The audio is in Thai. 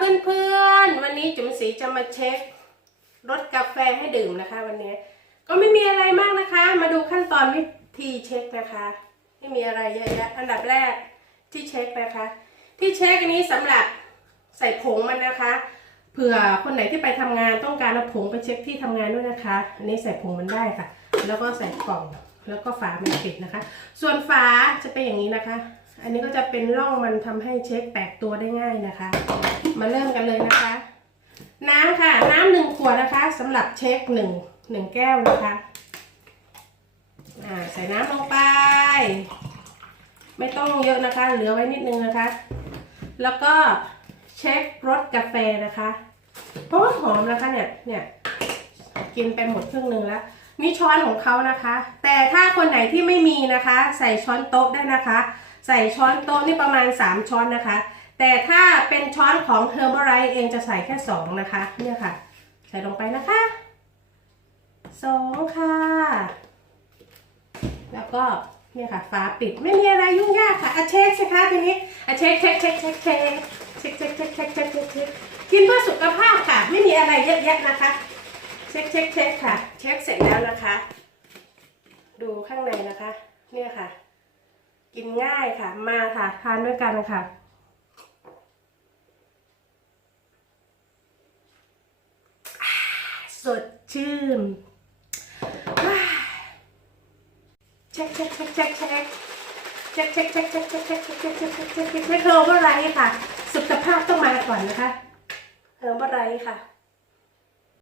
เพื่อนๆ วันนี้จุ๋มสีจะมาเช็ครสกาแฟให้ดื่มนะคะ วันนี้ ก็ไม่มีอะไรมากนะคะ มาดูขั้นตอนวิธีเช็คนะคะ ไม่มีอะไรเยอะแยะอันดับแรกที่เช็คนะคะ ที่เช็คอันนี้สำหรับใส่ผงมันนะคะเผื่อคนไหนที่ไปทำงานต้องการเอาผงไปเช็คที่ทำงานด้วยนะคะ อันนี้ใส่ผงมันได้ค่ะ แล้วก็ใส่กล่องแล้วก็ฝามันปิดนะคะ ส่วนฝาจะเป็นอย่างนี้นะคะ อันนี้ก็จะเป็นร่องมันทำให้เช็คแตกตัวได้ง่ายนะคะ มาเริ่มกันเลยนะคะ น้ำค่ะ น้ำหนึ่งขวดนะคะสำหรับเช็คหนึ่งหนึ่งแก้วนะคะใส่น้ำลงไป ไม่ต้องเยอะนะคะ เหลือไว้นิดนึงนะคะ แล้วก็เช็ครสกาแฟนะคะ เพราะว่าหอมนะคะเนี่ยเนี่ยกินไปหมดครึ่งหนึ่งแล้วนี่ช้อนของเขานะคะ แต่ถ้าคนไหนที่ไม่มีนะคะ ใส่ช้อนโต๊ะได้นะคะ ใส่ช้อนโต๊ะนี่ประมาณ 3 ช้อนนะคะ แต่ถ้าเป็นช้อนของ Herbalife เองจะใส่แค่ 2 นะคะ เนี่ยค่ะ ใส่ลงไปนะคะสองค่ะ แล้วก็เนี่ยค่ะฝาปิดไม่มีอะไรยุ่งยากค่ะอะเช็คสิคะทีนี้อะเช็คเช็คเช็คเช็คเช็คเช็คเช็คเช็คเช็คเช็คเช็คเช็คกินเพื่อสุขภาพค่ะ ไม่มีอะไรเยอะแยะนะคะ เช็คเช็คเช็คค่ะ เช็คเสร็จแล้วนะคะ ดูข้างในนะคะ เนี่ยค่ะ กินง่ายค่ะ มาค่ะ ทานด้วยกันค่ะ สดชื่นอ่าเช็คเช็คเช็คเช็คเช็คเช็คเช็คเช็คเช็คเช็คเช็คเช็คเช็คเช็คเช็คเช็คเช็คเช็คเช็คเฮอร์บไรค่ะ สุขภาพต้องมาก่อนนะคะเฮอร์บไรค่ะ